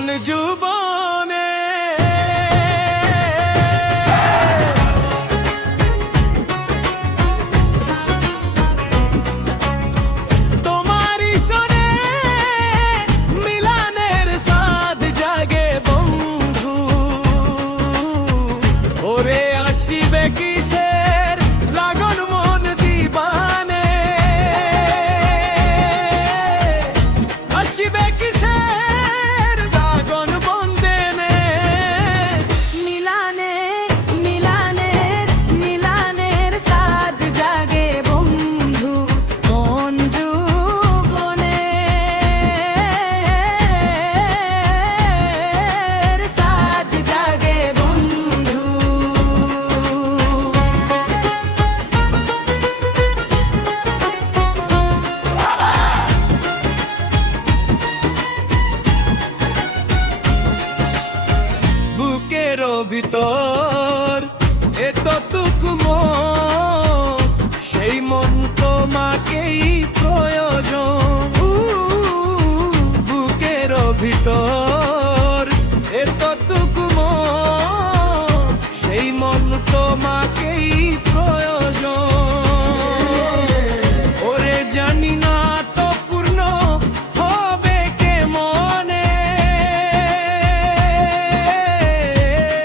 কোন যুবনে তোমারই সনে মিলানের সাধ জাগে বন্ধু। ওরে আসিবে কিসের লাগন মন দিবানে, আসিবে কিসের লাগন বন্দেনে। মিলানে মিলানের মিলানের সাদ জাগে বন্ধু কোন যুবনে সাদ জাগে বন্ধু। বুকের ভিতর এতটুকু মন, সেই মন তোমাকেই প্রয়োজন। বুকের ভিতর এতটুকু মন, সেই মন তোমাকেই প্রয়োজন। ওরে জানি না তো পূর্ণ হবে কেমনে,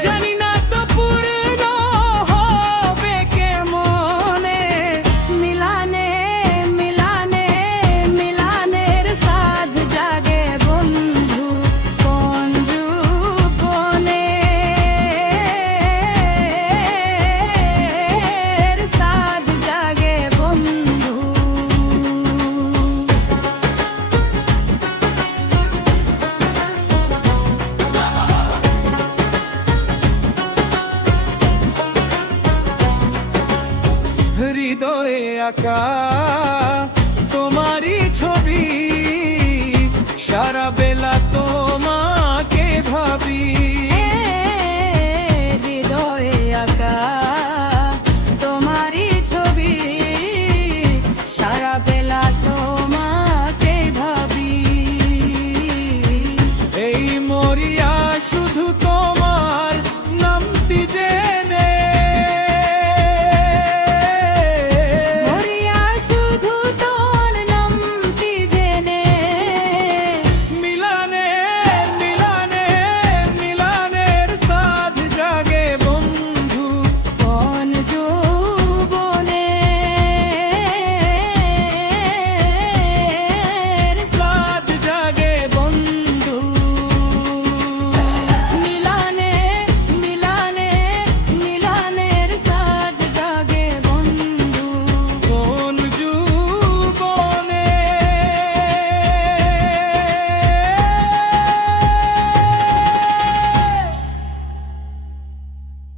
জানি না তো পূর্ণ হবে কেমনে। মিলানে মিলানে মিলানের সাদ জাগে বন্ধু কোন যুবনে সাদ জাগে বন্ধু। হৃদয়ে আঁকা তোমারই ছবি, সারা বেলা তো